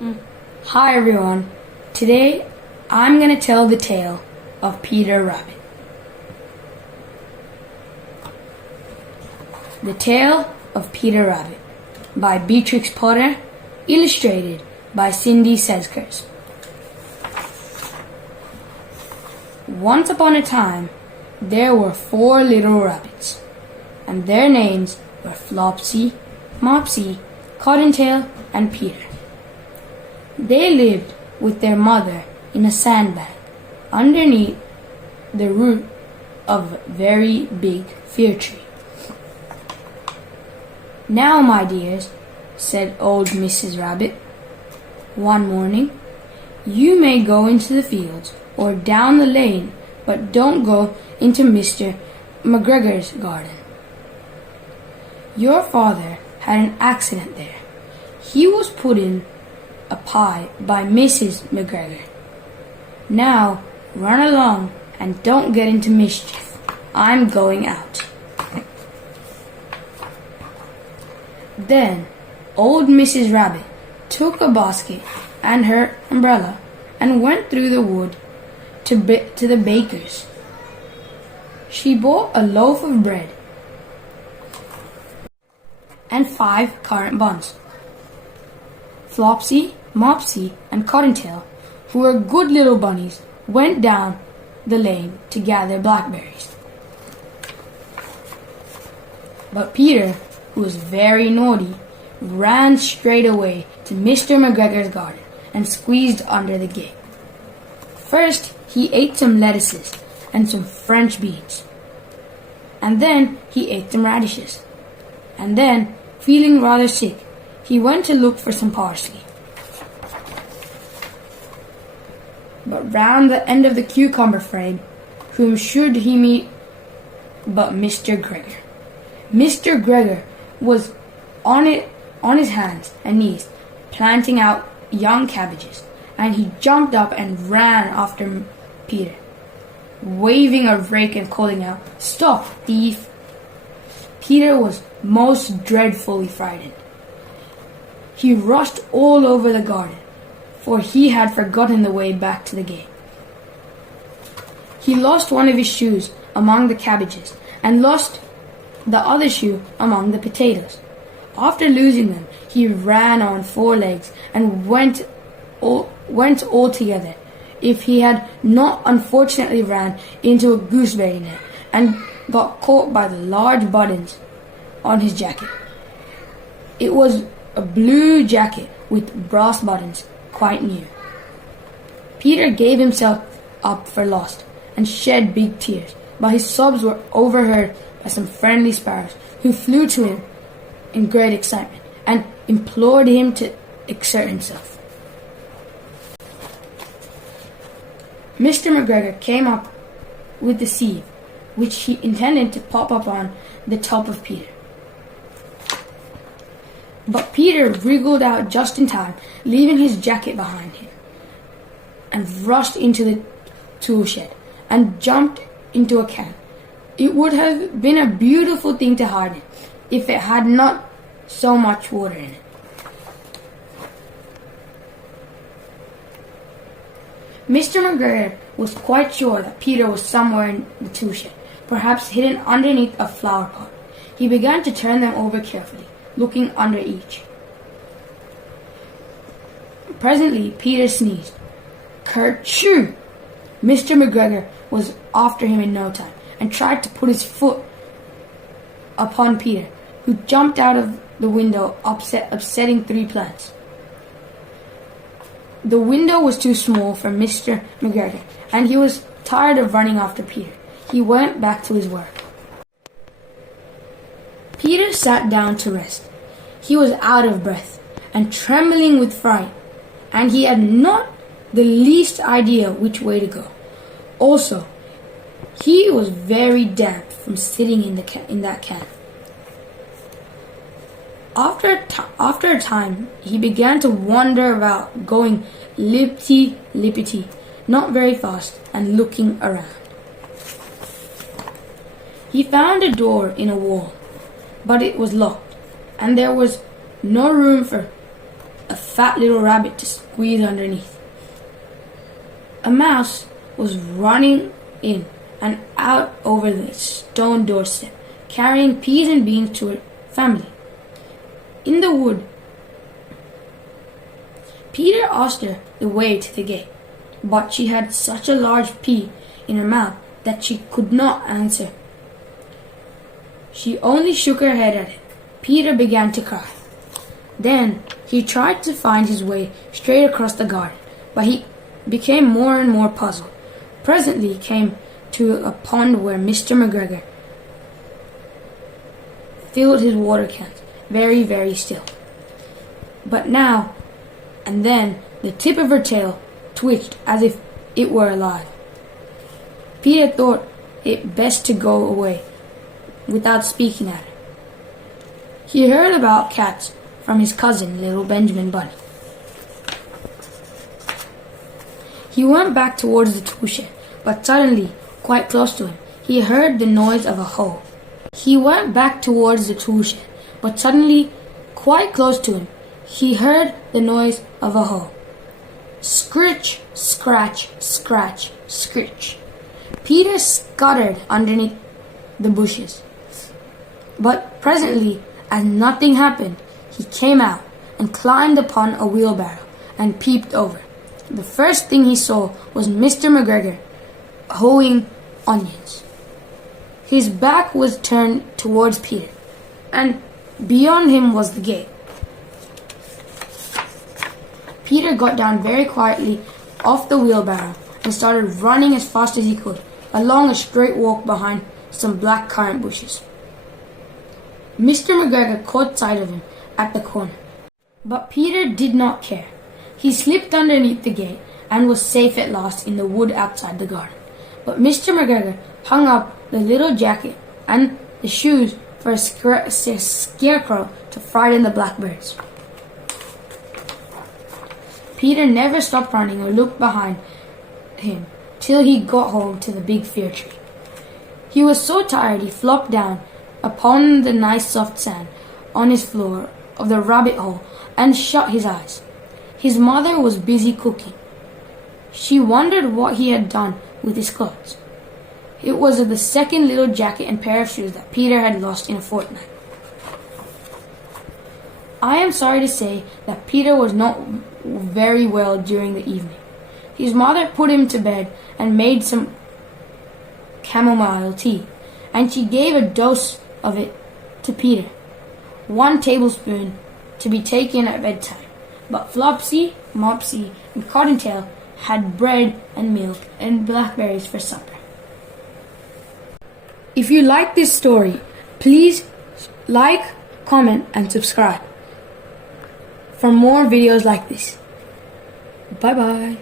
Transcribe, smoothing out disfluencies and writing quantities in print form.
Hi everyone. Today I'm going to tell the tale of Peter Rabbit. The Tale of Peter Rabbit by Beatrix Potter, illustrated by Cindy Seskers. Once upon a time, there were 4 little rabbits, and their names were Flopsy, Mopsy, Cottontail, and Peter. They lived with their mother in a sandbag underneath the root of a very big fir tree. "Now, my dears," said old Mrs. Rabbit, one morning, "you may go into the fields or down the lane, but don't go into Mr. McGregor's garden. Your father had an accident there. He was put in a pie by Mrs. McGregor. Now, run along and don't get into mischief. I'm going out." Then, old Mrs. Rabbit took a basket and her umbrella and went through the wood to the baker's. She bought a loaf of bread and 5 currant buns. Flopsy, Mopsy, and Cottontail, who were good little bunnies, went down the lane to gather blackberries. But Peter, who was very naughty, ran straight away to Mr. McGregor's garden and squeezed under the gate. First, he ate some lettuces and some French beans. And then he ate some radishes. And then, feeling rather sick, he went to look for some parsley. But round the end of the cucumber frame, whom should he meet but Mr. Gregor? Mr. Gregor was on his hands and knees, planting out young cabbages, and he jumped up and ran after Peter, waving a rake and calling out, "Stop, thief!" Peter was most dreadfully frightened. He rushed all over the garden, for he had forgotten the way back to the gate. He lost one of his shoes among the cabbages and lost the other shoe among the potatoes. After losing them, he ran on 4 legs and went all together, if he had not unfortunately ran into a gooseberry net and got caught by the large buttons on his jacket. It was a blue jacket with brass buttons, quite new. Peter gave himself up for lost and shed big tears, but his sobs were overheard by some friendly sparrows, who flew to him in great excitement and implored him to exert himself. Mr. McGregor came up with the sieve, which he intended to pop up on the top of Peter. But Peter wriggled out just in time, leaving his jacket behind him, and rushed into the tool shed and jumped into a can. It would have been a beautiful thing to hide in, if it had not so much water in it. Mr. McGregor was quite sure that Peter was somewhere in the tool shed, perhaps hidden underneath a flower pot. He began to turn them over carefully, looking under each. Presently, Peter sneezed. Kerchoo! Mr. McGregor was after him in no time, and tried to put his foot upon Peter, who jumped out of the window, upsetting 3 plants. The window was too small for Mr. McGregor, and he was tired of running after Peter. He went back to his work. Peter sat down to rest. He was out of breath and trembling with fright, and he had not the least idea which way to go. Also, he was very damp from sitting in that can. After a time, he began to wander about, going lippity-lippity, not very fast, and looking around. He found a door in a wall, but it was locked, and there was no room for a fat little rabbit to squeeze underneath. A mouse was running in and out over the stone doorstep, carrying peas and beans to her family. In the wood, Peter asked her the way to the gate, but she had such a large pea in her mouth that she could not answer. She only shook her head at it. Peter began to cry. Then he tried to find his way straight across the garden, but he became more and more puzzled. Presently he came to a pond where Mr. McGregor filled his water cans, very, very still. But now and then the tip of her tail twitched as if it were alive. Peter thought it best to go away without speaking at her. He heard about cats from his cousin, little Benjamin Bunny. He went back towards the tool shed, but suddenly, quite close to him, he heard the noise of a hoe. He went back towards the tool shed, but suddenly, quite close to him, he heard the noise of a hoe. Scritch, scratch, scratch, scritch. Peter scuttered underneath the bushes. But presently, as nothing happened, he came out and climbed upon a wheelbarrow and peeped over. The first thing he saw was Mr. McGregor hoeing onions. His back was turned towards Peter, and beyond him was the gate. Peter got down very quietly off the wheelbarrow and started running as fast as he could along a straight walk behind some black currant bushes. Mr. McGregor caught sight of him at the corner, but Peter did not care. He slipped underneath the gate and was safe at last in the wood outside the garden. But Mr. McGregor hung up the little jacket and the shoes for a scarecrow to frighten the blackbirds. Peter never stopped running or looked behind him till he got home to the big fir tree. He was so tired he flopped down upon the nice soft sand on his floor of the rabbit hole and shut his eyes. His mother was busy cooking. She wondered what he had done with his clothes. It was the second little jacket and pair of shoes that Peter had lost in a fortnight. I am sorry to say that Peter was not very well during the evening. His mother put him to bed and made some chamomile tea, and she gave a dose of it to Peter, 1 tablespoon to be taken at bedtime. But Flopsy, Mopsy, and Cottontail had bread and milk and blackberries for supper. If you like this story, please like, comment, and subscribe for more videos like this. Bye bye.